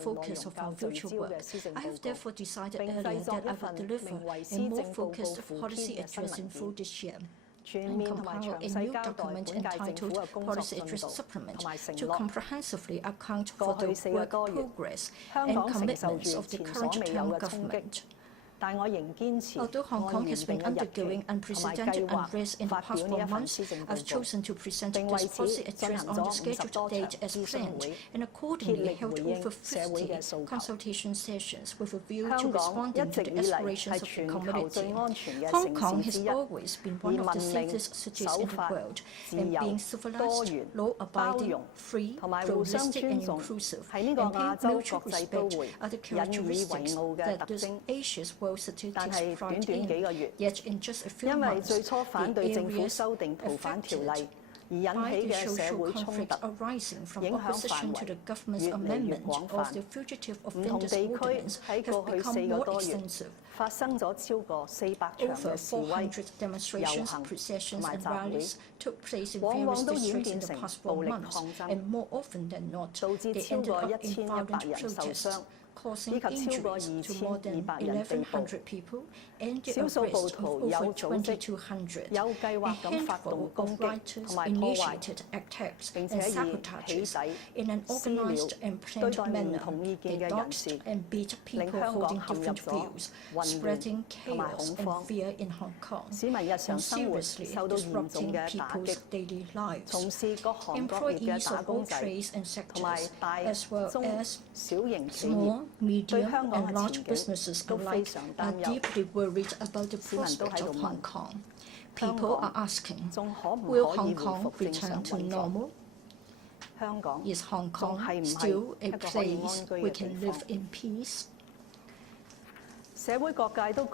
focus of our future work. I have therefore decided earlier that I will deliver a more focused policy address in full this year, and compile a new document entitled Policy Address Supplement to comprehensively account for the work progress and commitments of the current term government. Although Hong Kong has been undergoing unprecedented unrest in the past 4 months, I've chosen to present this policy address on the scheduled date as planned, and accordingly held over 50 consultation sessions with a view to responding to the aspirations of the community. Hong Kong has always been one of the safest cities in the world, and being civilized, law-abiding, free, pluralistic and inclusive, and paying mutual respect are the characteristics that this Asia's world city takes pride in. Yet in just a few months, the areas affected by the social conflict arising from opposition to the government's amendment of the Fugitive Offenders Ordinance have become more extensive. Over 400 demonstrations, processions and rallies took place in various districts in the past 4 months, and more often than not, they ended up in violent protests, causing injuries to more than 1,100 people and the arrest of over 2,200. A handful of rioters initiated attacks and sabotages in an organized and planned manner. They doxed and beat people holding different views, spreading chaos and fear in Hong Kong, and seriously disrupting people's daily lives. Employees of all trades and sectors, as well as small, medium and large businesses alike, are deeply worried about the prospect of Hong Kong. People are asking, will Hong Kong return to normal? Is Hong Kong still a place we can live in peace?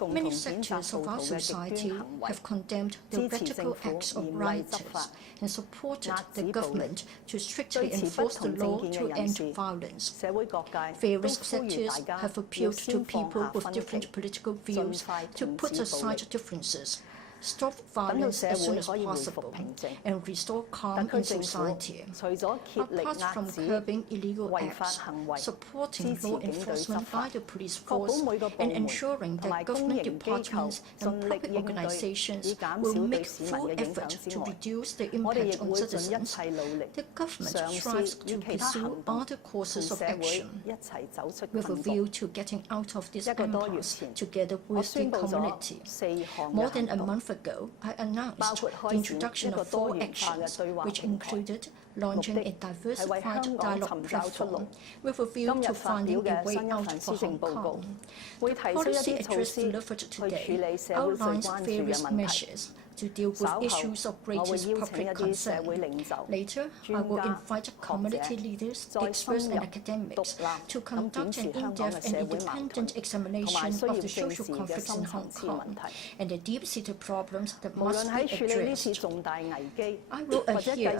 Many sectors of our society have condemned the radical acts of rioters and supported the government to strictly enforce the law to end violence. Various sectors have appealed to people with different political views to put aside differences, stop violence as soon as possible, and restore calm in society. Apart from curbing illegal acts, supporting law enforcement by the police force, and ensuring that government departments and public organizations will make full effort to reduce the impact on citizens, the government strives to pursue other courses of action with a view to getting out of this impasse together with the community. More than a month ago, I announced the introduction of 4 actions, which included launching a diversified dialogue platform with a view to finding a way out for Hong Kong. The policy address delivered today outlines various measures to deal with issues of greatest public concern. Later, I will invite community leaders, experts and academics to conduct an in-depth and independent examination of the social conflicts in Hong Kong and the deep-seated problems that must be addressed. I will adhere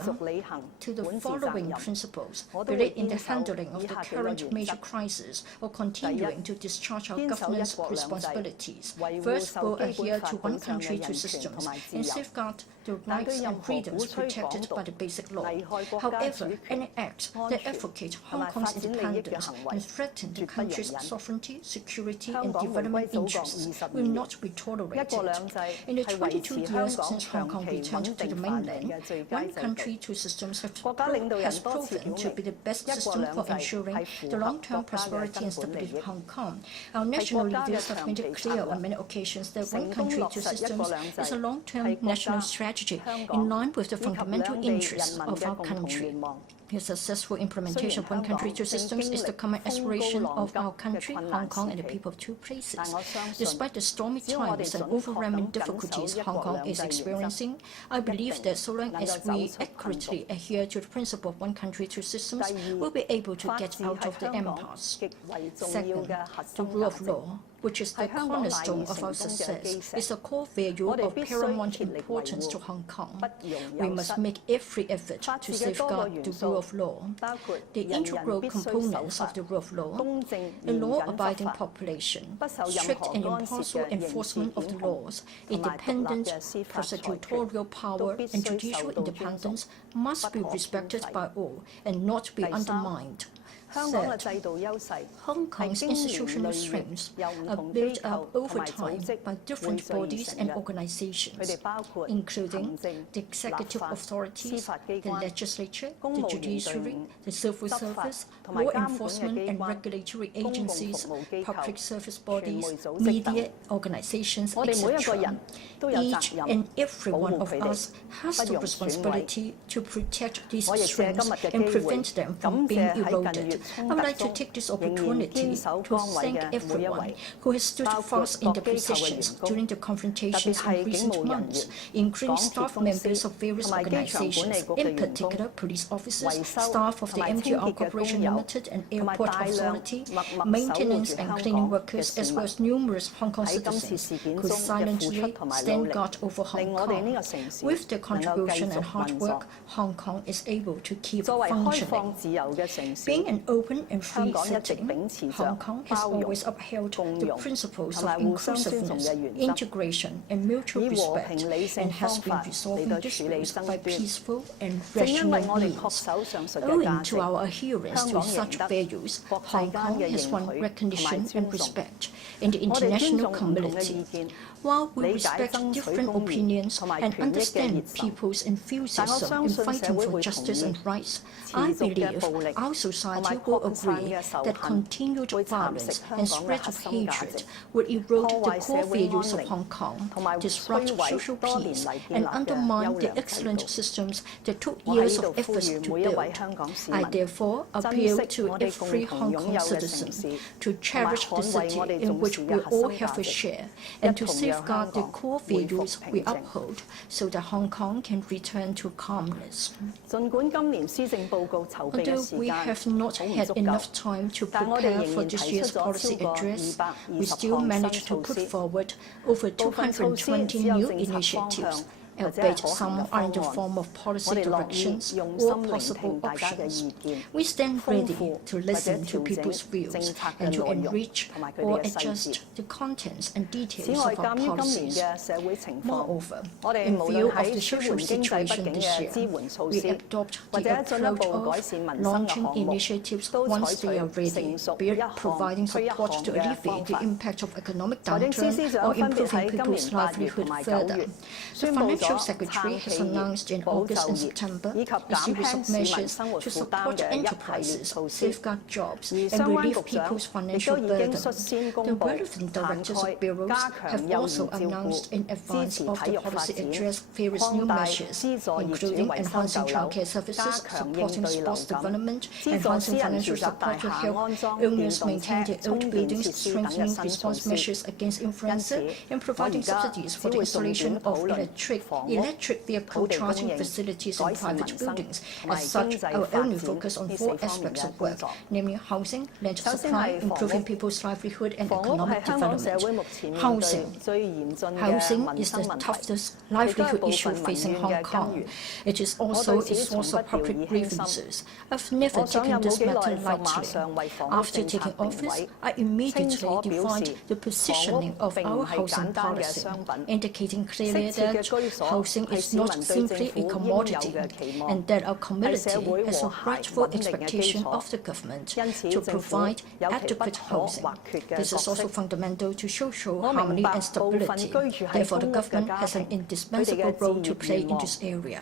to the following principles related in the handling of the current major crisis or continuing to discharge our government's responsibilities. First, we'll adhere to one country, two systems, and safeguard the rights and freedoms protected by the basic law. However, any act that advocates Hong Kong's independence and threatens the country's sovereignty, security and development interests will not be tolerated. In the 22 years since Hong Kong returned to the mainland, one country, two systems has proven to be the best system for ensuring the long-term prosperity and stability of Hong Kong. Our national leaders have made it clear on many occasions that one country, two systems is a long-term national strategy in line with the fundamental interests of our country. The successful implementation of one country, two systems is the common aspiration of our country, Hong Kong, and the people of two places. Despite the stormy times and overwhelming difficulties Hong Kong is experiencing, I believe that so long as we accurately adhere to the principle of one country, two systems, we'll be able to get out of the impasse. Second, the rule of law, which is the cornerstone of our success, is a core value of paramount importance to Hong Kong. We must make every effort to safeguard the rule of law. The integral components of the rule of law: a law-abiding population, strict and impartial enforcement of the laws, independent prosecutorial power, and judicial independence must be respected by all and not be undermined. said, Hong Kong's institutional strengths are built up over time by different bodies and organizations, including the executive authorities, the legislature, the judiciary, the civil service, law enforcement and regulatory agencies, public service bodies, media organizations, etc. Each and every one of us has the responsibility to protect these strengths and prevent them from being eroded. I would like to take this opportunity to thank everyone who has stood fast in their positions during the confrontations in recent months, including staff members of various organizations, in particular police officers, staff of the MTR Corporation Limited and Airport Authority, maintenance and cleaning workers, as well as numerous Hong Kong citizens who silently stand guard over Hong Kong. With their contribution and hard work, Hong Kong is able to keep functioning. Being an open and free city, Hong Kong has always upheld the principles of inclusiveness, integration, and mutual respect, and has been resolving disputes by peaceful and rational means. Owing to our adherence to such values, Hong Kong has won recognition and respect in the international community. While we respect different opinions and understand people's enthusiasm in fighting for justice and rights, I believe our society will agree that continued violence and spread of hatred will erode the core values of Hong Kong, disrupt social peace, and undermine the excellent systems that took years of efforts to build. I therefore appeal to every Hong Kong citizen to cherish the city in which we all have a share, and to safeguard the core values we uphold, so that Hong Kong can return to calmness. Although we have not had enough time to prepare for this year's policy address, we still managed to put forward over 220 new initiatives, albeit some are in the form of policy directions or possible options. We stand ready to listen to people's views and to enrich or adjust the contents and details of our policies. Moreover, in view of the social situation this year, we adopt the approach of launching initiatives once they are ready, be it providing support to alleviate the impact of economic downturn or improving people's livelihood further. The Financial Secretary has announced in August and September a series of measures to support enterprises, safeguard jobs, and relieve people's financial burden. The relevant directors of bureaus have also announced in advance of the policy address various new measures, including enhancing childcare services, supporting sports development, enhancing financial support to help owners maintain their old buildings, strengthening response measures against influenza, and providing subsidies for the installation of electric vehicle charging facilities in private buildings. As such, I will only focus on 4 aspects of work, namely housing, land supply, improving people's livelihood, and economic development. Housing is the toughest livelihood issue facing Hong Kong. It is also a source of public grievances. I've never taken this matter lightly. After taking office, I immediately defined the positioning of our housing policy, indicating clearly that housing is not simply a commodity, and that our community has a rightful expectation of the government to provide adequate housing. This is also fundamental to social harmony and stability. Therefore, the government has an indispensable role to play in this area.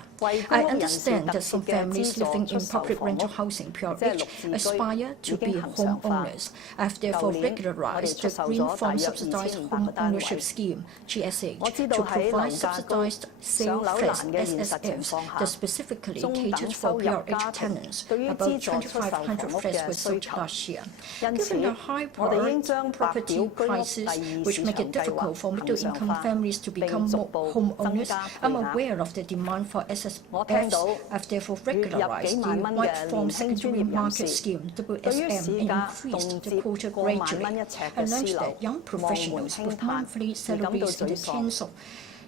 I understand that some families living in public rental housing (PRH) aspire to be homeowners. I have therefore regularized the Green Farm Subsidized Home Ownership Scheme (GSH) to provide subsidized sale flats (SSFs) that specifically catered for PRH tenants. About 2,500 flats were sold last year. Given the high property prices, which make it difficult for middle-income families to become homeowners, I'm aware of the demand for SSFs. I've therefore regularized the White Farm Secondary Market Scheme (WSM) and increased the quota gradually. I learned that young professionals with monthly salaries in the tens of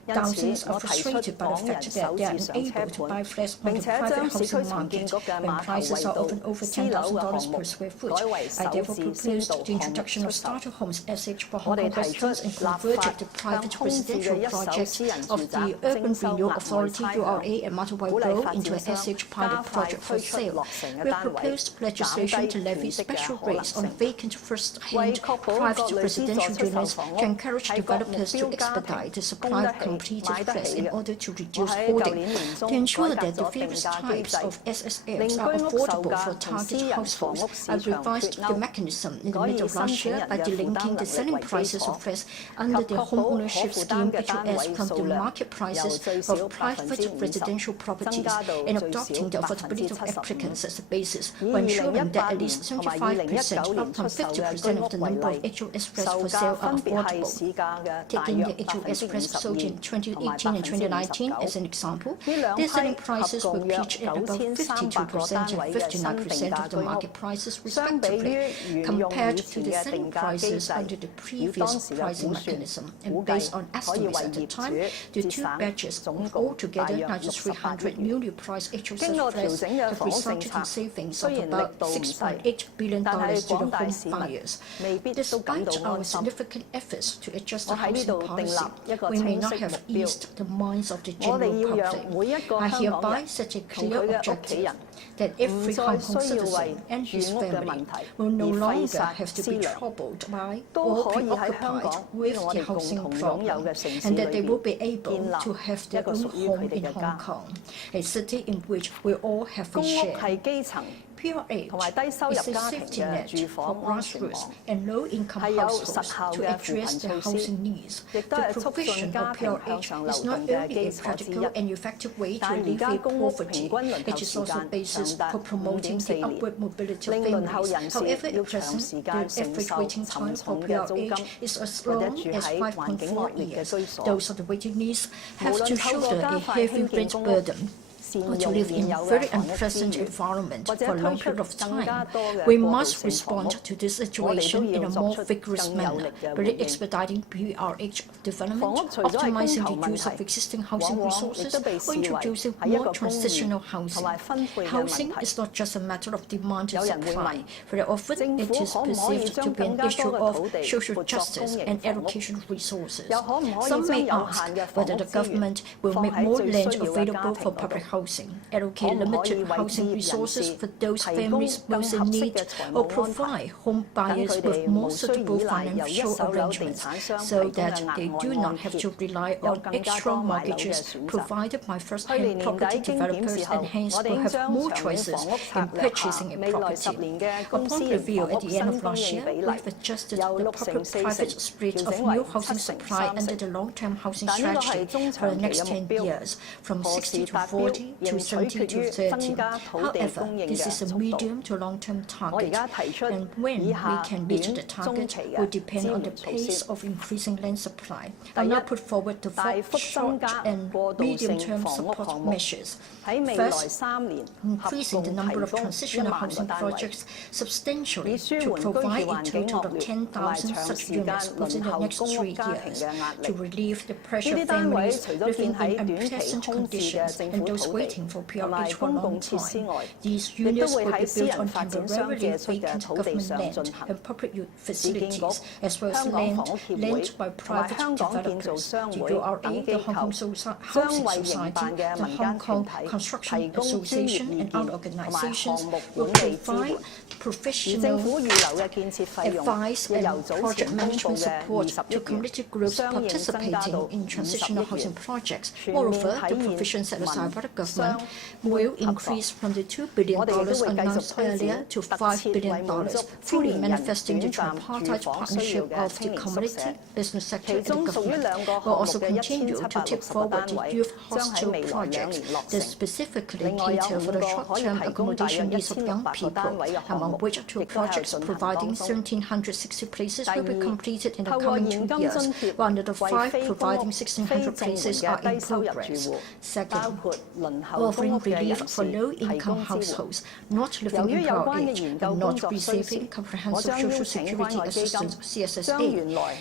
Thousands are frustrated by the fact that they are unable to buy flats on the private housing market when prices are often over $10,000 per square foot. I therefore proposed the introduction of starter homes SH for Hong Kong residents and converted the private residential projects of the Urban Renewal Authority (URA) at Matawai Road into an SH pilot project for sale. We have proposed legislation to levy special rates on vacant first-hand private residential units to encourage developers to expedite the supply of completed flats in order to reduce hoarding. To ensure that the various types of SSFs are affordable for target households, I revised the mechanism in the middle of last year by delinking the selling prices of flats under the Home Ownership Scheme HOS from the market prices of private residential properties and adopting the affordability of applicants as a basis, while ensuring that at least 75%, up from 50% of the number of HOS flats for sale are affordable. Taking the HOS flats sold in 2018 and 2019 as an example, their selling prices will reach at about 52% and 59% of the market prices respectively, compared to the selling prices under the previous pricing mechanism. And based on estimates at the time, the two batches of altogether 9,300 newly priced HOS flats have resulted in savings of about $6.8 billion to the home buyers. Despite our significant efforts to adjust the housing policy, we may not have eased the minds of the general public. I hereby set a clear objective that every Hong Kong citizen and his family will no longer have to be troubled by or preoccupied with the housing problem, and that they will be able to have their own home in Hong Kong, a city in which we all have a share. PRH is a safety net for grassroots and low-income households to address their housing needs. The provision of PRH is not only a practical and effective way to alleviate poverty, it is also a basis for promoting the upward mobility of families. However, at present, the average waiting time for PRH is as long as 5.4 years. Those on the waiting list have to shoulder a heavy rent burden or to live in a very unpleasant environment for a long period of time. We must respond to this situation in a more vigorous manner, by expediting PRH development, optimizing the use of existing housing resources, or introducing more transitional housing. Housing is not just a matter of demand and supply. Very often, it is perceived to be an issue of social justice and allocation of resources. Some may ask whether the government will make more land available for public housing, allocate limited housing resources for those families most in need, or provide home buyers with more suitable financial arrangements so that they do not have to rely on extra mortgages provided by first-hand property developers and hence will have more choices in purchasing a property. Upon review at the end of last year, we have adjusted the public-private split of new housing supply under the long-term housing strategy for the next 10 years, from 60 to 40 to 70 to 30. However, this is a medium to long-term target, and when we can reach the target will depend on the pace of increasing land supply. I now put forward the 4 short and medium-term support measures. First, increasing the number of transitional housing projects substantially to provide a total of 10,000 such units within the next 3 years, to relieve the pressure of families living in unpleasant conditions and those waiting for PRH for a long time. These units will be built on temporarily vacant government land and public facilities, as well as land lent by private developers. The URA, the Hong Kong Housing Society, the Hong Kong Construction Association, and other organizations will provide professional advice and project management support to community groups participating in transitional housing projects. Moreover, the provisions set aside by the government will increase from the $2 billion announced earlier to $5 billion, fully manifesting the tripartite partnership of the community, business sector, and the government. We'll also continue to take forward the youth hostel projects that specifically cater for the short-term accommodation needs of young people, among which 2 projects providing 1,760 places will be completed in the coming 2 years, while another 5 providing 1,600 places are in progress. Second, offering relief for low-income households not living in PRH and not receiving comprehensive social security assistance (CSSA).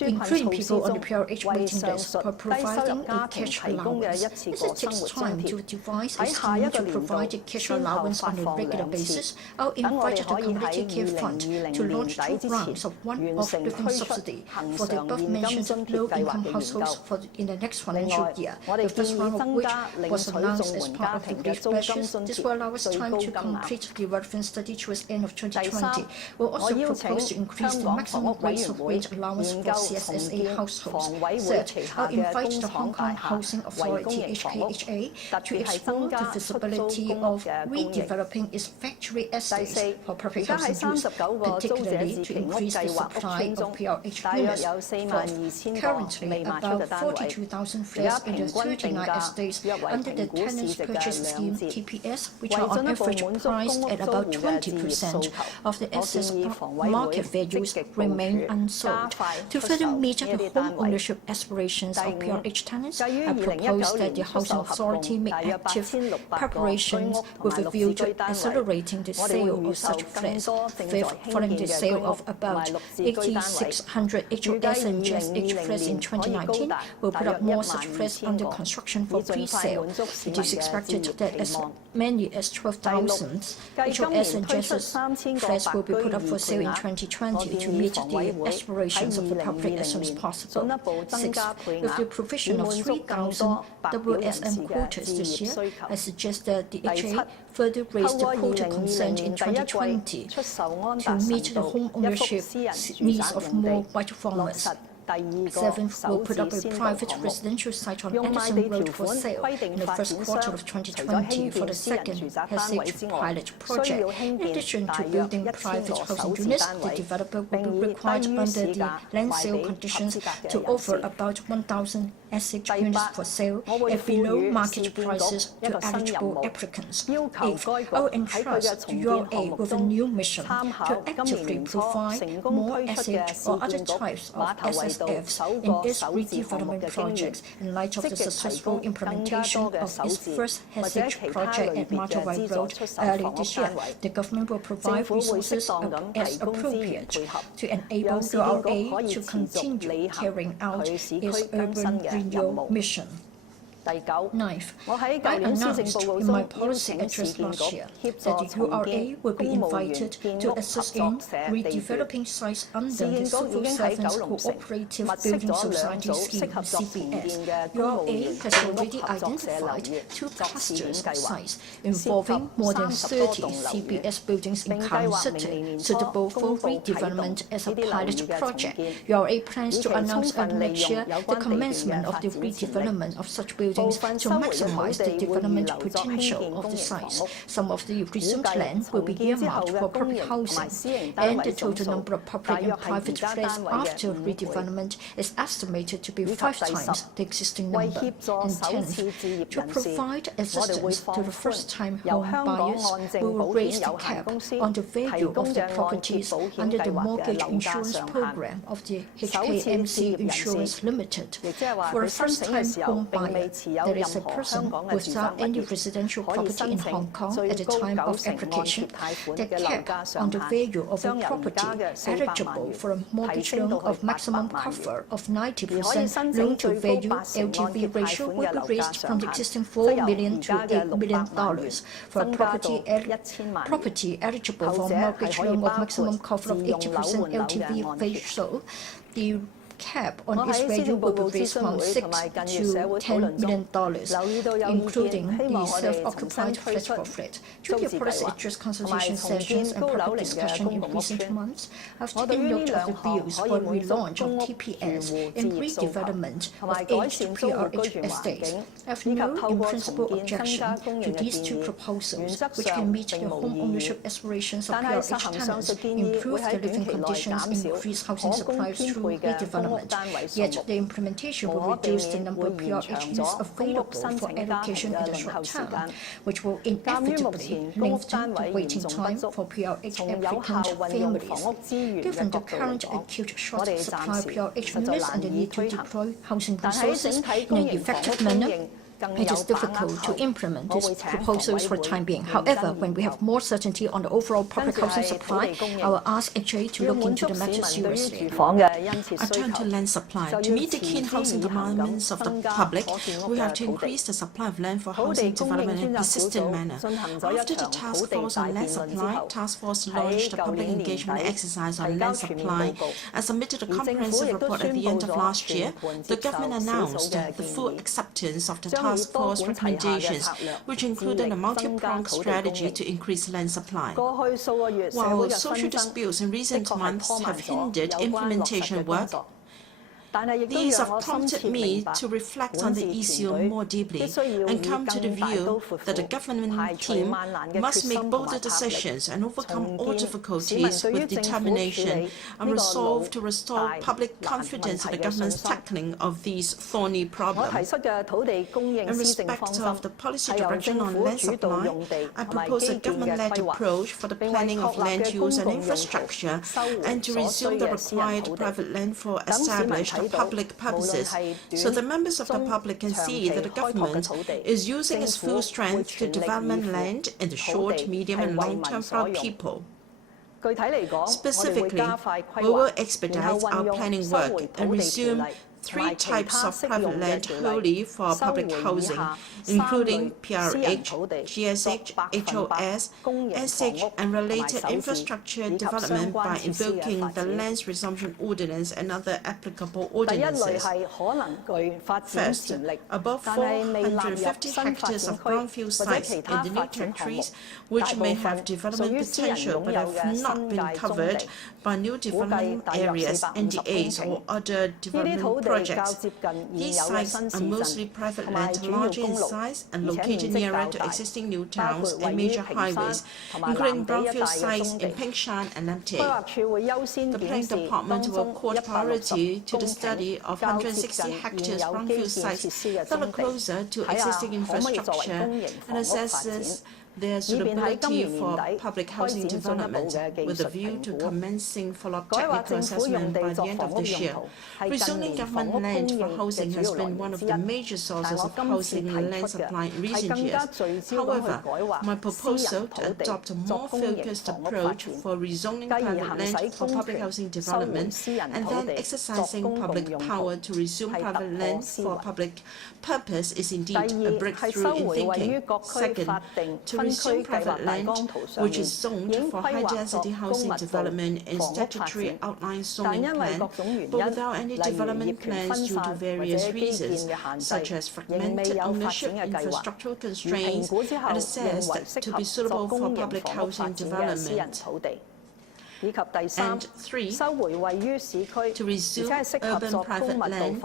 including people on the PRH waiting list, for providing a cash allowance. As it takes time to devise a scheme to provide a cash allowance on a regular basis, I'll invite the Community Care Fund to launch 2 rounds of one-off living subsidy for the above-mentioned low-income households in the next financial year, the first round of which was announced as part of the relief measures. This will allow us time to complete the relevant study towards the end of 2020. We'll also propose to increase the maximum rates of wage allowance for CSSA households. Third, I'll invite the Hong Kong Housing Authority (HKHA) to explore the feasibility of redeveloping its factory estates for public housing use, particularly to increase the supply of PRH units. Fourth, currently about 42,000 flats in the 39 estates under the Tenants Purchase Scheme (TPS), which are on average priced at about 20% of the assets market values, remain unsold. To further meet the home ownership aspirations of PRH tenants, I propose that the Housing Authority make active preparations with a view to accelerating the sale of such flats. Fifth, following the sale of about 8,600 HOS and GSH flats in 2019, we'll put up more such flats under construction for pre-sale. It is expected that as many as 12,000 HOS and GSH flats will be put up for sale in 2020 to meet the aspirations of the public as soon as possible. Sixth, with the provision of 3,000 WSM quotas this year, I suggest that the HA further raise the quota concerned in 2020 to meet the home ownership needs of more white farmers. Seventh, we'll put up a private residential site on Anderson Road for sale in the first quarter of 2020 for the second SH pilot project. In addition to building private housing units, the developer will be required under the land sale conditions to offer about 1,000 SH units for sale at below market prices to eligible applicants. Eighth, I will entrust the URA with a new mission to actively provide more SH or other types of SSFs in its redevelopment projects in light of the successful implementation of its first SH project at Martawai Road early this year. The government will provide resources as appropriate to enable URA to continue carrying out its urban renewal mission. Ninth, I announced in my policy address last year that the URA will be invited to assist in redeveloping sites under the Civil Servants Cooperative Building Society Scheme (CBS). URA has already identified 2 clusters of sites involving more than 30 CBS buildings in Kowloon City, suitable for redevelopment as a pilot project. URA plans to announce early next year the commencement of the redevelopment of such buildings to maximize the development potential of the sites. Some of the resumed land will be earmarked for public housing, and the total number of public and private flats after redevelopment is estimated to be 5 times the existing number. And 10th, to provide assistance to the first-time home buyers, we will raise the cap on the value of the properties under the mortgage insurance program of the HKMC Insurance Limited. For a first-time home buyer, that is a person without any residential property in Hong Kong at the time of application, the cap on the value of a property eligible for a mortgage loan of maximum cover of 90% loan-to-value LTV ratio will be raised from the existing $4 million to $8 million. For a property eligible for a mortgage loan of maximum cover of 80% LTV ratio, the cap on its value will be raised from $6 to $10 million, including the self-occupied flat for flat. During the policy address consultation sessions and public discussion in recent months, I've taken note of the views for relaunch of TPS and redevelopment of aged PRH estates. I have no in-principle objection to these 2 proposals, which can meet the home ownership aspirations of PRH tenants, improve their living conditions, and increase housing supplies through redevelopment. Yet the implementation will reduce the number of PRH units available for allocation in the short term, which will inevitably lengthen the waiting time for PRH applicant families. Given the current acute short supply of PRH units and the need to deploy housing resources in an effective manner, It is difficult to implement these proposals for the time being. However, when we have more certainty on the overall public housing supply, I will ask HA to look into the matter seriously. I turn to land supply. To meet the keen housing demands of the public, we have to increase the supply of land for housing development in a persistent manner. After the Task Force on Land Supply, Task Force launched a public engagement exercise on land supply and submitted a comprehensive report at the end of last year. The government announced the full acceptance of the Task Force recommendations, which included a multi-pronged strategy to increase land supply. While social disputes in recent months have hindered implementation work, these have prompted me to reflect on the issue more deeply and come to the view that the government team must make bolder decisions and overcome all difficulties with determination and resolve to restore public confidence in the government's tackling of these thorny problems. In respect of the policy direction on land supply, I propose a government-led approach for the planning of land use and infrastructure and to resume the required private land for established public purposes, so the members of the public can see that the government is using its full strength to develop land in the short, medium and long term for our people. Specifically, we will expedite our planning work and resume 3 types of private land wholly for public housing, including PRH, GSH, HOS, SH, and related infrastructure development by invoking the Lands Resumption Ordinance and other applicable ordinances. First, above 450 hectares of brownfield sites in the new territories, which may have development potential but have not been covered by new development areas, NDAs, or other development projects. These sites are mostly private land, larger in size and located nearer to existing new towns and major highways, including brownfield sites in Pingshan and Lamte. The Planning Department will accord priority to the study of 160 hectares brownfield sites that are closer to existing infrastructure and assesses their suitability for public housing development, with a view to commencing follow-up technical assessment by the end of this year. Rezoning government land for housing has been one of the major sources of housing land supply in recent years. However, my proposal to adopt a more focused approach for rezoning private land for public housing development and then exercising public power to resume private land for public purpose is indeed a breakthrough in thinking. Second, to resume private land, which is zoned for high-density housing development in statutory outline zoning plan, but without any development plans due to various reasons, such as fragmented ownership, infrastructural constraints, and assessed to be suitable for public housing development. And 3, to resume urban private land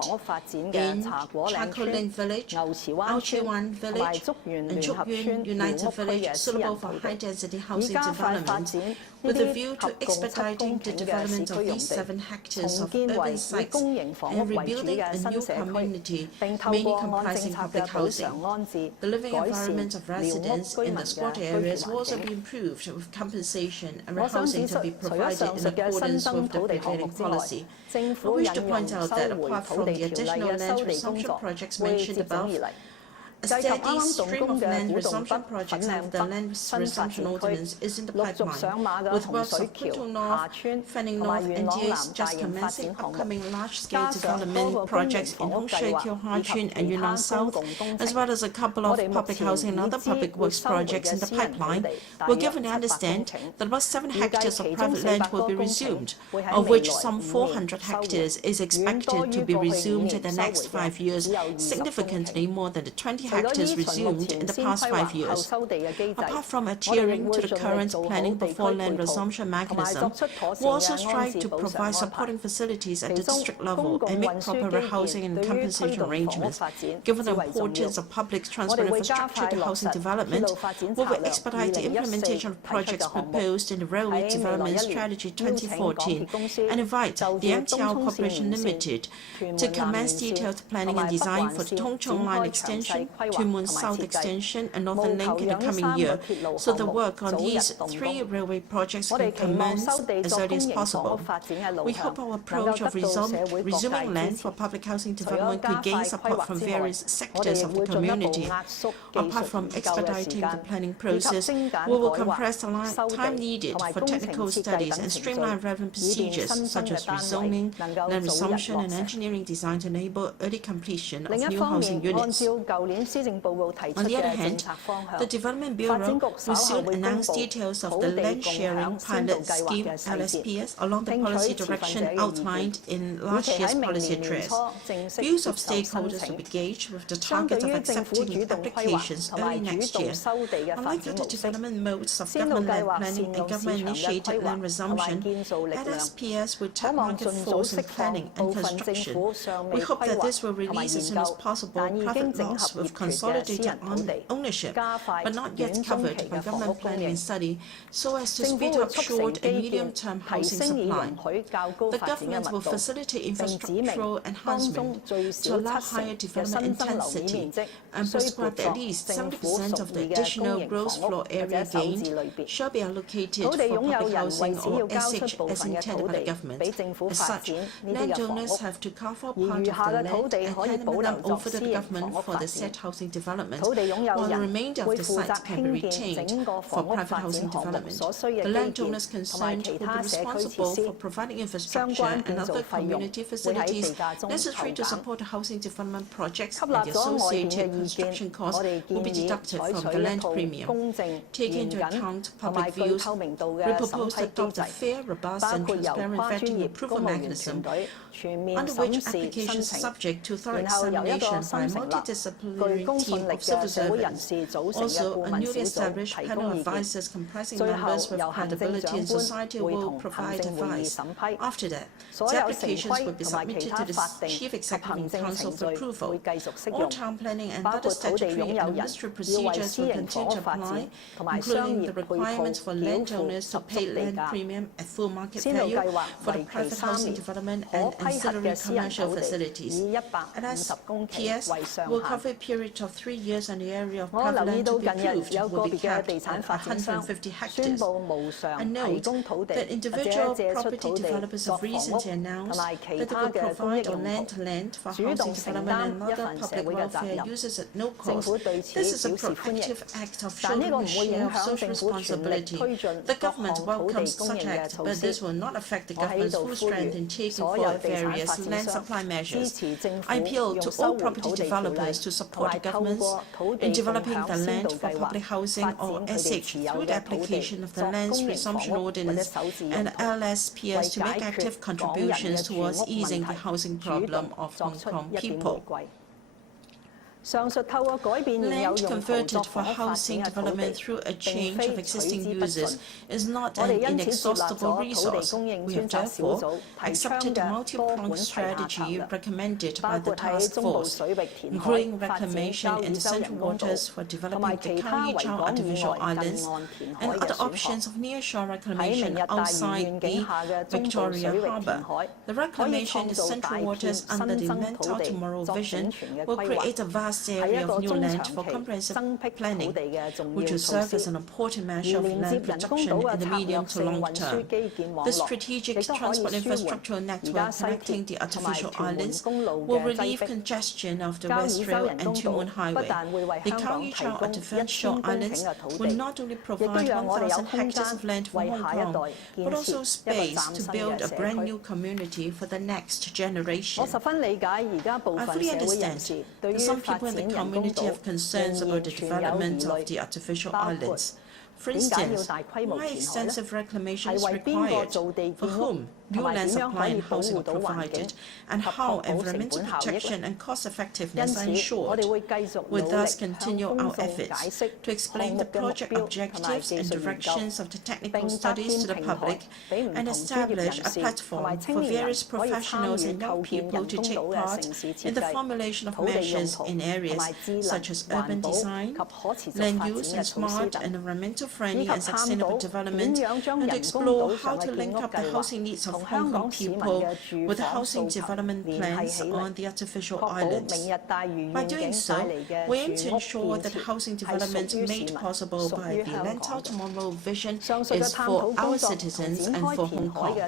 in Chakolin Village, Aochewan Village, and Chukyuan United Village suitable for high-density housing development, with a view to expediting the development of these 7 hectares of urban sites and rebuilding a new community, mainly comprising public housing. The living environment of residents in the squatter areas will also be improved with compensation and housing to be provided in accordance with the prevailing policy. I wish to point out that apart from the additional land resumption projects mentioned above, a steady stream of land resumption projects under the Land Resumption Ordinance is in the pipeline, with works of Putul North, Fanning North, NDAs just commencing, upcoming large-scale development projects in Hongshui, Kyohachun, and Yunnan South, as well as a couple of public housing and other public works projects in the pipeline. We're given to understand that about 7 hectares of private land will be resumed, of which some 400 hectares is expected to be resumed in the next 5 years, significantly more than the 20 hectares resumed in the past 5 years. Apart from adhering to the current planning before land resumption mechanism, we also strive to provide supporting facilities at the district level and make proper housing and compensation arrangements. Given the importance of public transport infrastructure to housing development, we will expedite the implementation of projects proposed in the Railway Development Strategy 2014 and invite the MTR Corporation Limited to commence detailed planning and design for the Tongchong Line extension, Tuen Mun South Extension and Northern Link in the coming year, so the work on these 3 railway projects can commence as early as possible. We hope our approach of resuming land for public housing development will gain support from various sectors of the community. Apart from expediting the planning process, we will compress the time needed for technical studies and streamline relevant procedures such as rezoning, land resumption and engineering design to enable early completion of new housing units. On the other hand, the Development Bureau will soon announce details of the Land Sharing Pilot Scheme (LSPS) along the policy direction outlined in last year's policy address. Views of stakeholders will be gauged with the target of accepting applications early next year. Unlike other development modes of government land planning and government-initiated land resumption, LSPS will tap market force in planning and construction. We hope that this will release as soon as possible private lots with consolidated ownership, but not yet covered by government planning and study, so as to speed up short and medium-term housing supply. The government will facilitate infrastructural enhancement to allow higher development intensity and prescribe that at least 70% of the additional gross floor area gained shall be allocated for public housing or SH as intended by the government. As such, landowners have to carve out part of the land and hand them over to the government for the said housing development, while the remainder of the site can be retained for private housing development. The landowners concerned will be responsible for providing infrastructure and other community facilities necessary to support the housing development projects, and the associated construction costs will be deducted from the land premium. Taking into account public views, we propose to adopt a fair, robust and transparent vetting approval mechanism, under which applications subject to thorough examination by a multidisciplinary team of civil servants. Also, a newly established panel of advisors comprising members with credibility in society will provide advice. After that, the applications will be submitted to the Chief Executive Council for approval. All town planning and other statutory and administrative procedures will continue to apply, including the requirements for landowners to pay land premium at full market value for the private housing development and ancillary commercial facilities. LSPS will cover a period of 3 years, and the area of private land to be approved will be capped at 150 hectares. And note that individual property developers have recently announced that they will provide on land for housing development and other public welfare uses at no cost. This is a proactive act of shouldering a share of social responsibility. The government welcomes such act, but this will not affect the government's full strength in taking forward various land supply measures. I appeal to all property developers to support the government in developing the land for public housing or SH through the application of the Lands Resumption Ordinance and LSPS to make active contributions towards easing the housing problem of Hong Kong people. Land converted for housing development through a change of existing uses is not an inexhaustible resource. We have therefore accepted the multi-pronged strategy recommended by the task force, including reclamation in the central waters for developing the Kao Yi Chau artificial islands and other options of nearshore reclamation outside the Victoria Harbour. The reclamation in the central waters under the Mental Tomorrow vision will create a vast area of new land for comprehensive planning, which will serve as an important measure of land reduction in the medium to long term. The strategic transport infrastructural network connecting the artificial islands will relieve congestion of the West Rail and Tuen Mun Highway. The Kao Yi Chau artificial islands will not only provide 1,000 hectares of land for Hong Kong, but also space to build a brand new community for the next generation. I fully understand that some people in the community have concerns about the development of the artificial islands. For instance, why extensive reclamation is required, for whom new land supply and housing are provided, and how environmental protection and cost-effectiveness are ensured. We thus continue our efforts to explain the project objectives and directions of the technical studies to the public and establish a platform for various professionals and young people to take part in the formulation of measures in areas such as urban design, land use and smart and environmental friendly and sustainable development, and to explore how to link up the housing needs of Hong Kong people with housing development plans on the artificial islands. By doing so, we aim to ensure that housing development made possible by the Lantau Tomorrow vision is for our citizens and for Hong Kong.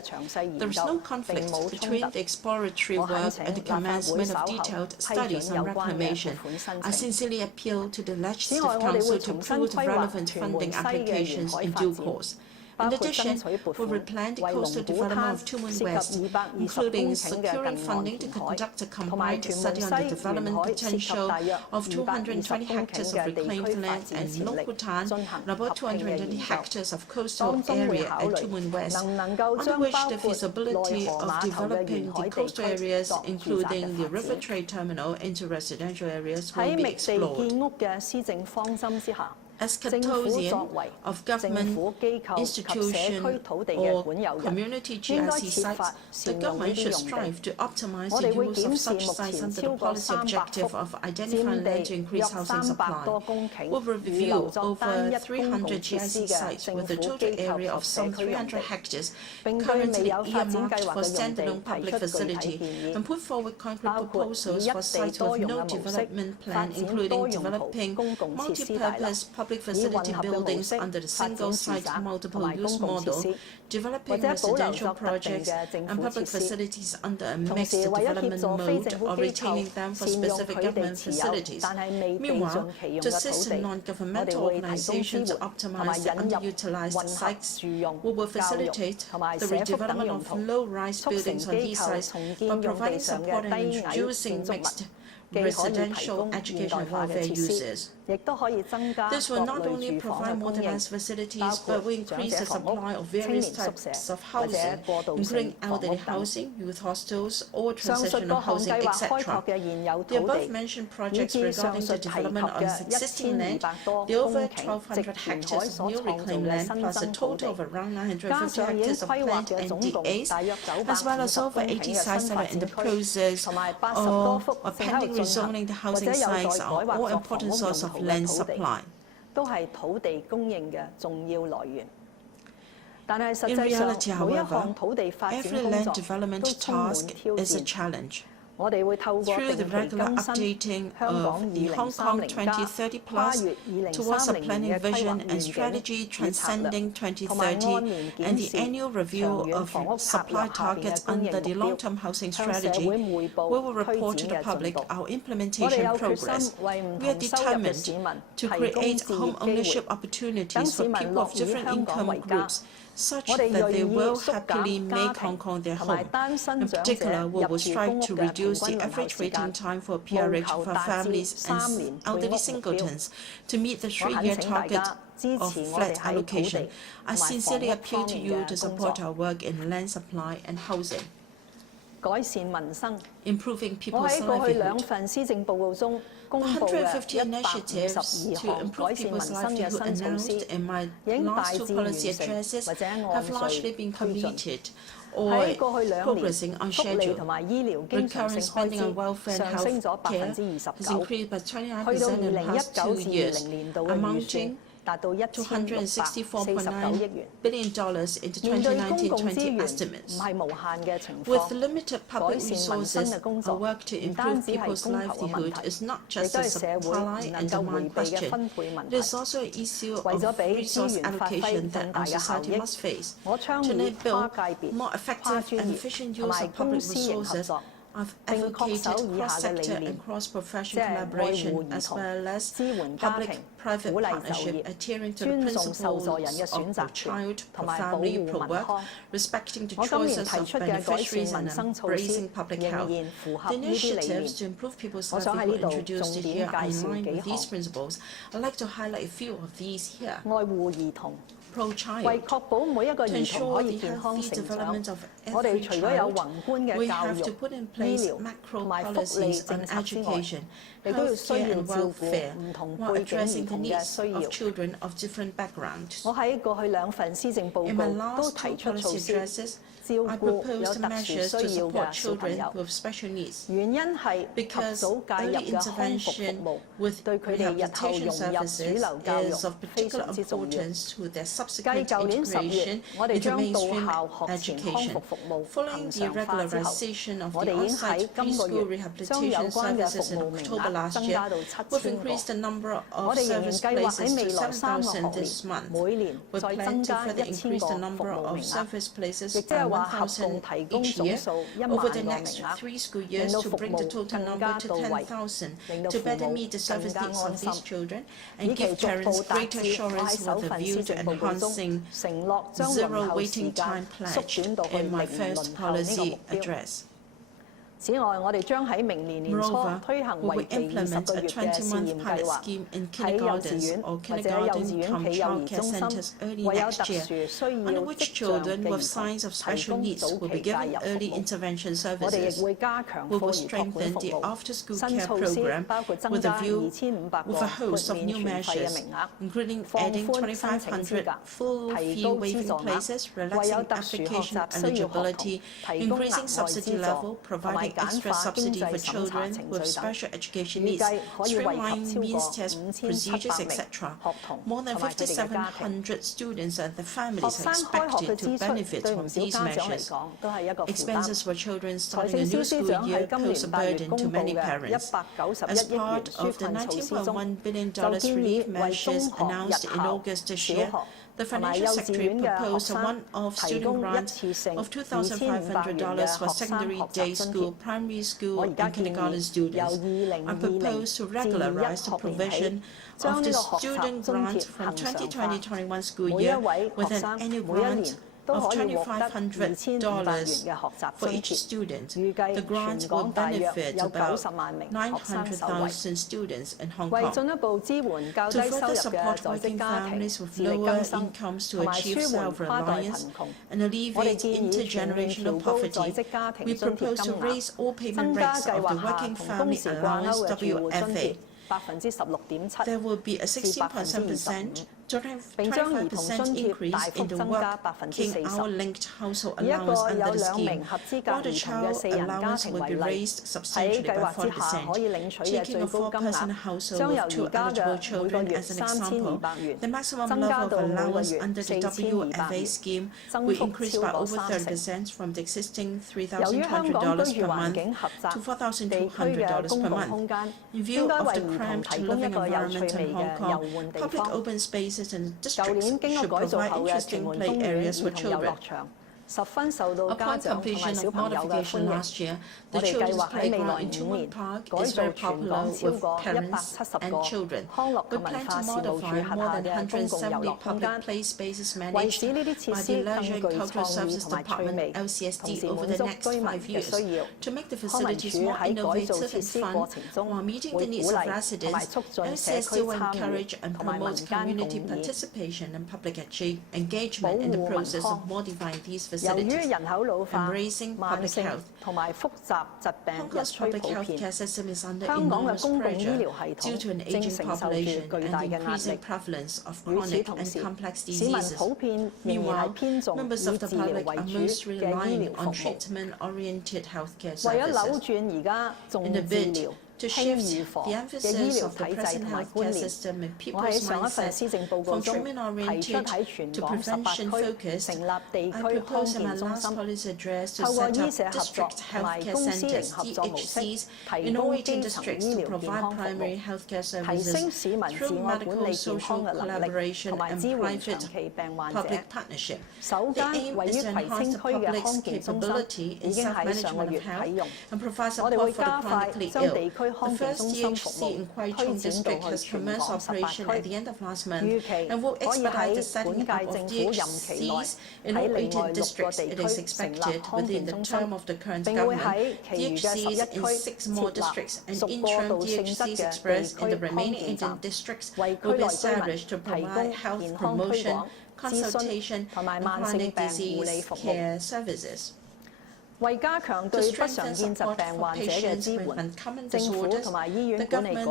There is no conflict between the exploratory work and the commencement of detailed studies on reclamation. I sincerely appeal to the Legislative Council to approve the relevant funding applications in due course. In addition, we will plan the coastal development of Two Moon West, including securing funding to conduct a combined study on the development potential of 220 hectares of reclaimed land and Local Tan and about 220 hectares of coastal area at Two Moon West, under which the feasibility of developing the coastal areas, including the river trade terminal, into residential areas will be explored. As custodian of government, institution, or community GIC sites, the government should strive to optimize the use of such sites under the policy objective of identifying land to increase housing supply. We will review over 300 GIC sites with a total area of some 300 hectares currently earmarked for standalone public facility, and put forward concrete proposals for sites with no development plan, including developing multi-purpose public facility buildings under the single-site multiple-use model, developing residential projects and public facilities under a mixed development mode, or retaining them for specific government facilities. Meanwhile, to assist non-governmental organizations to optimize the underutilized sites, we will facilitate the redevelopment of low-rise buildings on these sites by providing support and introducing mixed residential education and welfare users. This will not only provide modernized facilities, but will increase the supply of various types of housing, including elderly housing, youth hostels, or transitional housing, etc. The above-mentioned projects regarding the development of existing land, the over 1,200 hectares of new reclaimed land, plus a total of around 950 hectares of planned NDAs, as well as over 80 sites that are in the process of pending rezoning the housing sites, are all important sources of land supply. In reality, however, every land development task is a challenge. Through the regular updating of the Hong Kong 2030 Plus towards a planning vision and strategy transcending 2030, and the annual review of supply targets under the long-term housing strategy, we will report to the public our implementation progress. We are determined to create home ownership opportunities for people of different income groups, such that they will happily make Hong Kong their home. In particular, we will strive to reduce the average waiting time for PRH for families and elderly singletons to meet the 3-year target of flat allocation. I sincerely appeal to you to support our work in land supply and housing. Improving people's livelihood. 150 initiatives to improve people's livelihood announced in my last 2 policy addresses have largely been completed or progressing on schedule. Recurrent spending on welfare and health care has increased by 29% in the past 2 years, amounting to $264.9 billion in the 2019-20 estimates. With limited public resources, our work to improve people's livelihood is not just a supply and demand question. It is also an issue of resource allocation that our society must face. To enable more effective and efficient use of public resources, I've advocated cross-sector and cross-professional collaboration, as well as public-private partnership, adhering to the principles of per child, per family, per work, respecting the choices of beneficiaries and embracing public health. The initiatives to improve people's livelihood introduced here are in line with these principles. I'd like to highlight a few of these here. Pro-child. To ensure the healthy development of every child, we have to put in place macro policies on education, healthcare and welfare, while addressing the needs of children of different backgrounds. In my last 2 policy addresses, I proposed measures to support children with special needs, because early intervention with rehabilitation services is of particular importance to their subsequent integration into mainstream education. Following the regularization of the on-site preschool rehabilitation services in October last year, we've increased the number of service places to 7,000 this month. We plan to further increase the number of service places by 1,000 each year over the next 3 school years to bring the total number to 10,000 to better meet the service needs of these children and give parents greater assurance with a view to enhancing zero waiting time pledge in my first policy address. Moreover, we will implement a 20-month pilot scheme in kindergartens or kindergarten-cum-childcare centres early next year, under which children with signs of special needs will be given early intervention services. We will strengthen the after-school care programme with a host of new measures, including adding 2,500 full fee waiving places, relaxing application eligibility, increasing subsidy level, providing extra subsidy for children with special education needs, streamlining means test procedures, etc. More than 5,700 students and their families are expected to benefit from these measures. Expenses for children starting a new school year pose a burden to many parents. As part of the $19.1 billion relief measures announced in August this year, the Financial Secretary proposed a one-off student grant of $2,500 for secondary day school, primary school, and kindergarten students, and proposed to regularize the provision of the student grant from 2020-21 school year with an annual grant of $2,500 for each student. The grant will benefit about 900,000 students in Hong Kong. To further support working families with lower incomes to achieve self-reliance and alleviate intergenerational poverty, we propose to raise all payment rates of the Working Family Allowance WFA. There will be a 16.7%, 25% increase in the working hour-linked household allowance under the scheme, while the child allowance will be raised substantially by 40%. Taking a 4-person household with 2 eligible children as an example, the maximum level of allowance under the WFA scheme will increase by over 30% from the existing $3,200 per month to $4,200 per month. In view of the cramped living environment in Hong Kong, public open spaces and districts should provide interesting play areas for children. Upon completion of modification last year, the children's playground in Tumut Park is very popular with parents and children. We plan to modify more than 170 public play spaces managed by the Leisure and Cultural Services Department (LCSD) over the next 5 years to make the facilities more innovative and fun while meeting the needs of residents. LCSD will encourage and promote community participation and public engagement in the process of modifying these facilities. Embracing public health. Hong Kong's public health care system is under enormous pressure due to an aging population and the increasing prevalence of chronic and complex diseases. Meanwhile, members of the public are most relying on treatment-oriented healthcare services. In a bid to shift the emphasis of the present healthcare system and people's mindset from treatment-oriented to prevention-focused, I propose in my last policy address to set up district healthcare centres (DHCs) in all 18 districts to provide primary healthcare services through medical social collaboration and private-public partnership. The aim is to enhance the public's capability in self-management of health and provide support for the chronically ill. The first DHC in Kwai Chung district has commenced operation at the end of last month and will expedite the setting up of DHCs in all 18 districts. It is expected within the term of the current government. DHCs in 6 more districts and interim DHCs express in the remaining 18 districts will be established to provide health promotion, consultation, and chronic disease care services. 為加強對不常見疾病患者嘅支援，政府同埋醫院管理局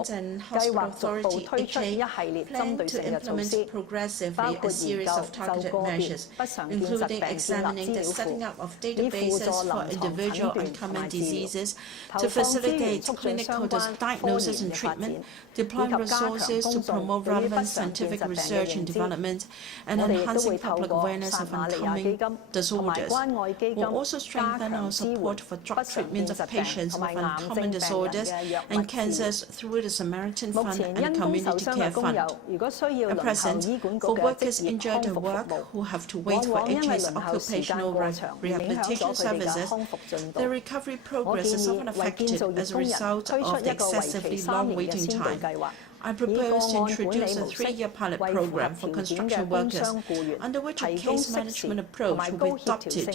計劃逐步推出一系列針對性嘅措施，包括研究就個別不常見疾病建立資料庫，以輔助臨床診斷同埋治療，投放資源促進相關科研嘅發展，以及加強公眾對於不常見疾病嘅認知。我哋亦都會透過撒瑪利亞基金同埋關愛基金加強支援不常見疾病同埋癌症病人嘅藥物治療。目前因工受傷嘅工友，如果需要輪候醫管局嘅職業康復服務，往往因為輪候時間過長，影響咗佢哋嘅康復進度。我建議為建造業工人推出一個為期3年嘅先導計劃。I propose to introduce a 3-year pilot program for construction workers, under which a case management approach will be adopted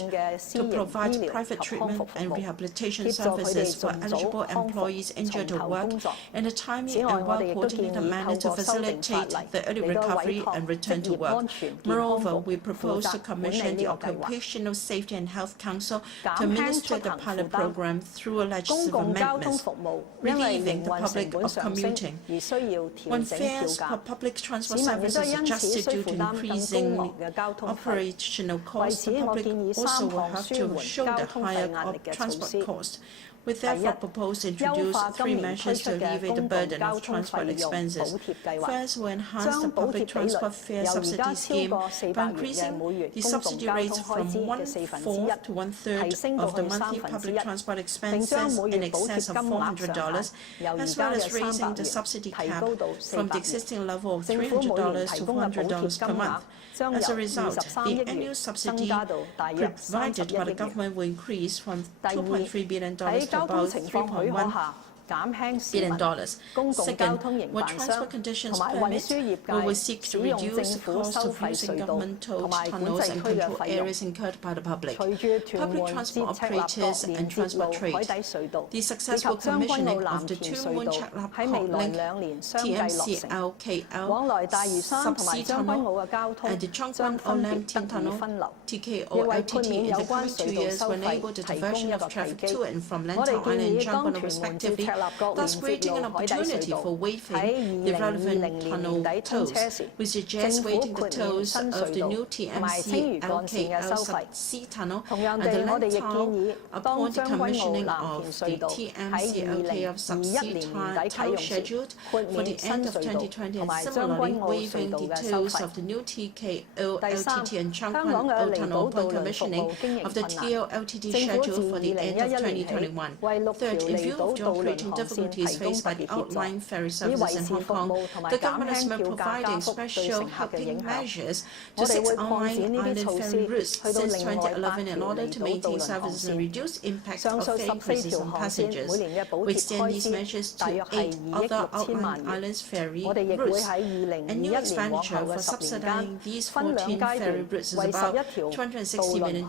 to provide private treatment and rehabilitation services for eligible employees injured at work in a timely and well-coordinated manner to facilitate the early recovery and return to work. Moreover, we propose to commission the Occupational Safety and Health Council to administer the pilot program through a legislative amendment, relieving the public of commuting. When fares for public transport services are adjusted due to increasing operational costs, the public also will have to shoulder higher transport costs. We therefore propose to introduce 3 measures to alleviate the burden of transport expenses. First, we enhance the public transport fare subsidy scheme by increasing the subsidy rates from 1/4 to 1/3 of the monthly public transport expenses in excess of $400, as well as raising the subsidy cap from the existing level of $300 to $400 per month. As a result, the annual subsidy provided by the government will increase from $2.3 billion to about $3.1 billion. Second, when transport conditions permit, we will seek to reduce the cost of using governmental tunnels and control areas incurred by the public, public transport operators and transport trade. The successful commissioning of the Two-Moon Chaklap Link TMCLKL Subsea Tunnel and the Chongqing Olam Tin Tunnel TKO-LTT in the coming 2 years will enable the diversion of traffic to and from Lantau Island and Chongqing respectively, thus creating an opportunity for waiving the relevant tunnel tolls. We suggest waiving the tolls of the new TMCLKL Subsea Tunnel and the Lantau upon the commissioning of the TMCLKL Subsea Tunnel scheduled for the end of 2020, and similarly waiving the tolls of the new TKO-LTT and Chongqing Tunnel upon commissioning of the TKO-LTT scheduled for the end of 2021. Third, in view of the operating difficulties faced by the outlying ferry services in Hong Kong, the government has been providing special helping measures to 6 outlying island ferry routes since 2011 in order to maintain services and reduce impact of fare increases on passengers. We extend these measures to 8 other outlying islands ferry routes. A new expenditure for subsidizing these 14 ferry routes is about $260 million.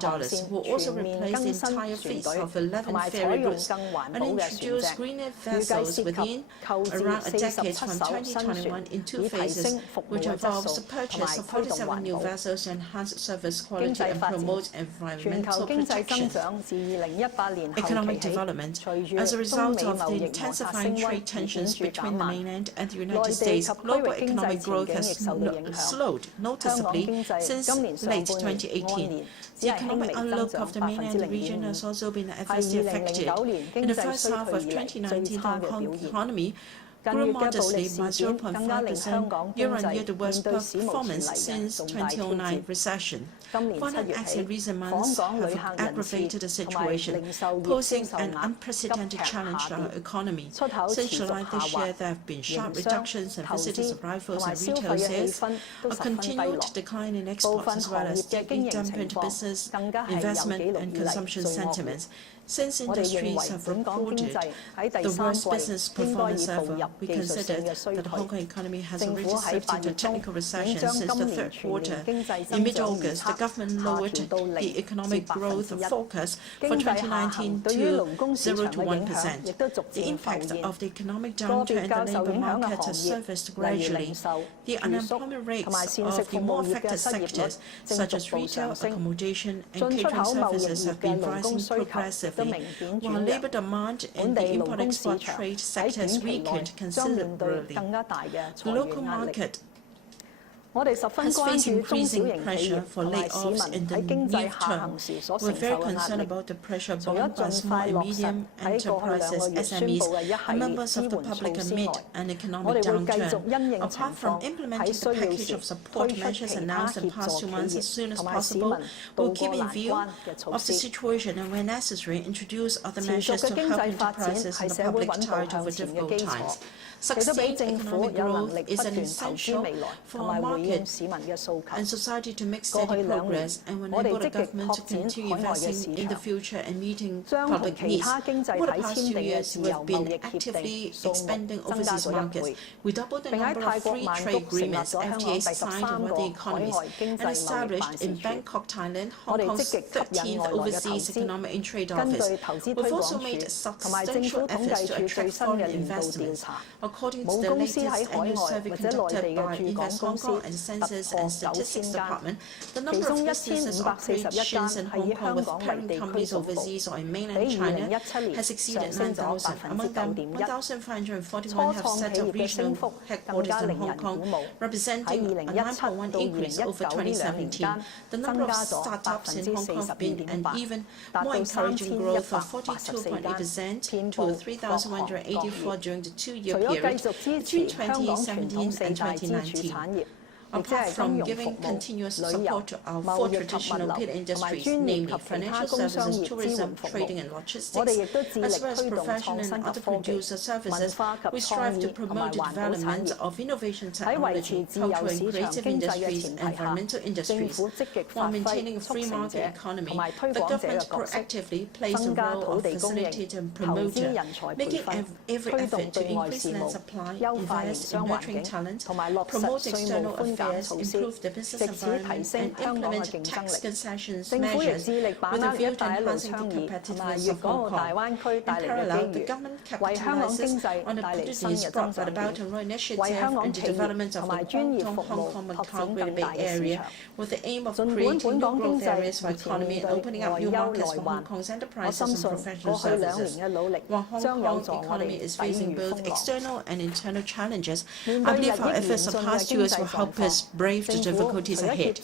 We'll also replace the entire fleet of 11 ferry routes and introduce greener vessels within around a decade from 2021 in 2 phases, which involves the purchase of 47 new vessels to enhance service quality and promote environmental protection. Economic development. As a result of the intensifying trade tensions between the mainland and the United States, global economic growth has slowed noticeably since late 2018. The economic outlook of the mainland region has also been adversely affected. In the first half of 2019, the Hong Kong economy grew modestly by 0.5% year-on-year, the worst performance since 2009 recession. Foreign acts in recent months have aggravated the situation, posing an unprecedented challenge to our economy. Since July this year, there have been sharp reductions in visitors' arrivals and retail sales, a continued decline in exports, as well as deeply dampened business, investment and consumption sentiments. Since industries have reported the worst business performance ever, we considered that the Hong Kong economy has already slipped into technical recession since the third quarter. In mid-August, the government lowered the economic growth forecast for 2019 to 0 to 1%. The impact of the economic downturn in the labour market has surfaced gradually. The unemployment rates of the more affected sectors, such as retail, accommodation, and catering services, have been rising progressively, while labour demand in the import-export trade sector has weakened considerably. The local market has faced increasing pressure for layoffs in the near term. We're very concerned about the pressure borne by small and medium enterprises, SMEs, and members of the public amid an economic downturn. Apart from implementing the package of support measures announced in the past 2 months as soon as possible, we'll keep in view of the situation and, where necessary, introduce other measures to help enterprises and the public tide over difficult times. Sustained economic growth is an essential for our market and society to make steady progress and will enable the government to continue investing in the future and meeting public needs. Over the past 2 years, we have been actively expanding overseas markets. We doubled the number of free trade agreements, FTAs, signed with the economies and established in Bangkok, Thailand, Hong Kong's 13th Overseas Economic and Trade Office. We've also made substantial efforts to attract foreign investments. According to the latest annual survey conducted by Invest Hong Kong and Census and Statistics Department, the number of businesses operations in Hong Kong with parent companies overseas or in mainland China has exceeded 9,000. Among them, 1,541 have set up regional headquarters in Hong Kong, representing a 9.1 increase over 2017. The number of startups in Hong Kong have been an even more encouraging growth of 42.8% to 3,184 during the 2-year period between 2017 and 2019. Apart from giving continuous support to our 4 traditional pillar industries, namely financial services, tourism, trading and logistics, as well as professional and other producer services, we strive to promote the development of innovation technology, cultural and creative industries, and environmental industries. While maintaining a free market economy, the government proactively plays the role of facilitator and promoter, making every effort to increase land supply, invest in nurturing talent, promote external affairs, improve the business environment, and implement tax concessions measures with a view to enhancing the competitiveness of Hong Kong. In parallel, the government capitalizes on the opportunities brought about a Royal Initiative and the development of the Guangdong-Hong Kong-Macau Greater Bay Area, with the aim of creating new growth areas for economy and opening up new markets for Hong Kong's enterprises and professional services. While Hong Kong's economy is facing both external and internal challenges, I believe our efforts of the past years will help us brave the difficulties ahead.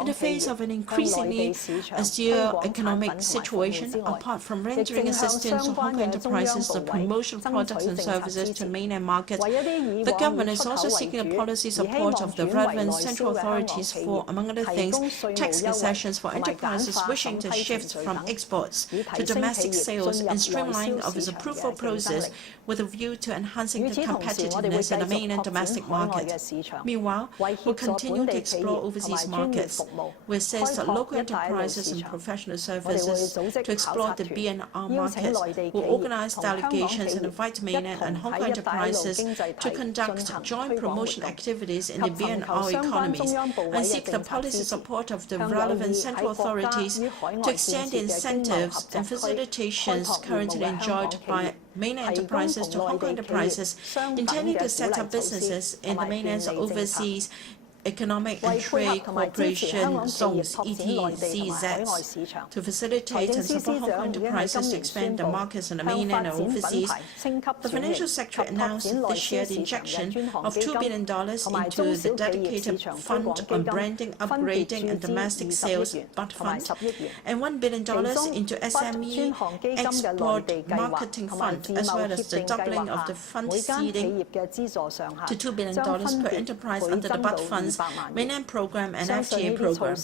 In the face of an increasingly austere economic situation, apart from rendering assistance to Hong Kong enterprises, the promotion of products and services to mainland markets, the government is also seeking the policy support of the relevant central authorities for, among other things, tax concessions for enterprises wishing to shift from exports to domestic sales and streamlining of its approval process with a view to enhancing the competitiveness in the mainland domestic market. Meanwhile, we'll continue to explore overseas markets. We assist local enterprises and professional services to explore the BNR market. We'll organize delegations and invite mainland and Hong Kong enterprises to conduct joint promotion activities in the BNR economies and seek the policy support of the relevant central authorities to extend the incentives and facilitations currently enjoyed by mainland enterprises to Hong Kong enterprises intending to set up businesses in the mainland's overseas Economic and Trade Cooperation Zones, ETCZs, to facilitate and support Hong Kong enterprises to expand the markets in the mainland and overseas. The financial sector announced this year the injection of $2 billion into the dedicated fund on branding, upgrading, and domestic sales (BUD Fund), and $1 billion into SME Export Marketing Fund, as well as the doubling of the fund seeding to $2 billion per enterprise under the BUD Fund's mainland program and FTA program.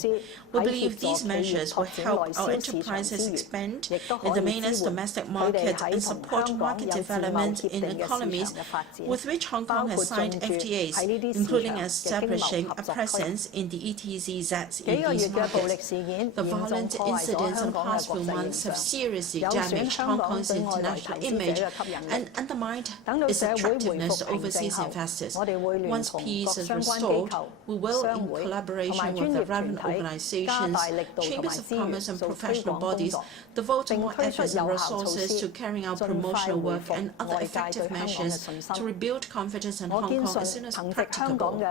We believe these measures will help our enterprises expand in the mainland's domestic market and support market development in economies with which Hong Kong has signed FTAs, including establishing a presence in the ETCZs in these markets. The violent incidents in the past few months have seriously damaged Hong Kong's international image and undermined its attractiveness to overseas investors. Once peace is restored, We will, in collaboration with the relevant organizations, chambers of commerce and professional bodies, devote more efforts and resources to carrying out promotional work and other effective measures to rebuild confidence in Hong Kong as soon as practicable.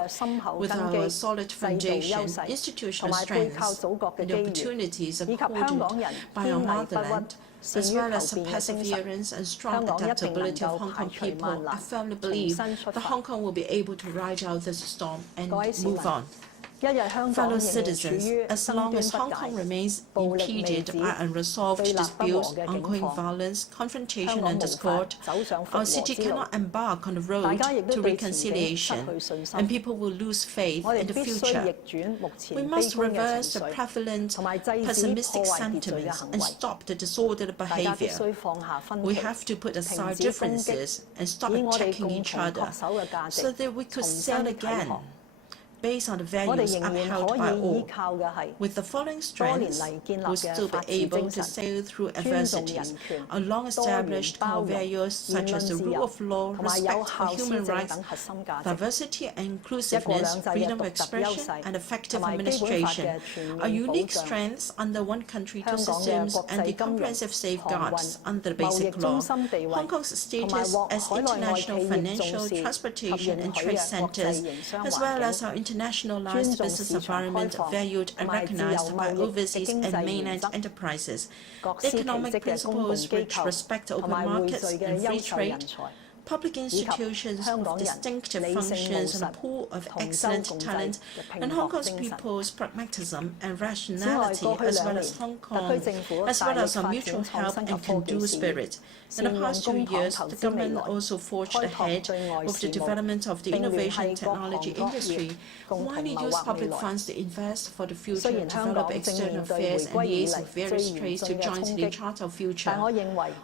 With our solid foundation, institutional strengths, and the opportunities accorded by our motherland, as well as the perseverance and strong adaptability of Hong Kong people, I firmly believe that Hong Kong will be able to ride out this storm and move on. Fellow citizens, as long as Hong Kong remains impeded by unresolved disputes, ongoing violence, confrontation and discord, our city cannot embark on the road to reconciliation, and people will lose faith in the future. We must reverse the prevalent pessimistic sentiments and stop the disorderly behavior. We have to put aside differences and stop attacking each other so that we could sail again, based on the values upheld by all. With the following strengths, we'll still be able to sail through adversities. Our long-established core values such as the rule of law, respect for human rights, diversity and inclusiveness, freedom of expression, and effective administration are unique strengths under one country, two systems, and the comprehensive safeguards under the Basic Law. Hong Kong's status as international financial, transportation, and trade centers, as well as our internationalized business environment valued and recognized by overseas and mainland enterprises. The economic principles which respect open markets and free trade, public institutions with distinctive functions and a pool of excellent talent, and Hong Kong's people's pragmatism and rationality, as well as Hong Kong, as well as our mutual help and can-do spirit. In the past 2 years, the government also forged ahead with the development of the innovation technology industry, widely use public funds to invest for the future, develop external affairs, and liaise with various trades to jointly chart our future.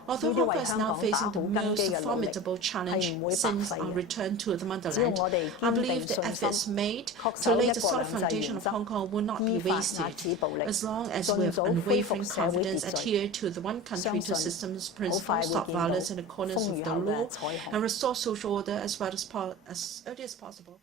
Although Hong Kong is now facing the most formidable challenge since our return to the motherland, I believe the efforts made to lay the solid foundation of Hong Kong will not be wasted, as long as we have unwavering confidence, adhere to the one country, two systems principle, stop violence in accordance with the law, and restore social order as early as possible.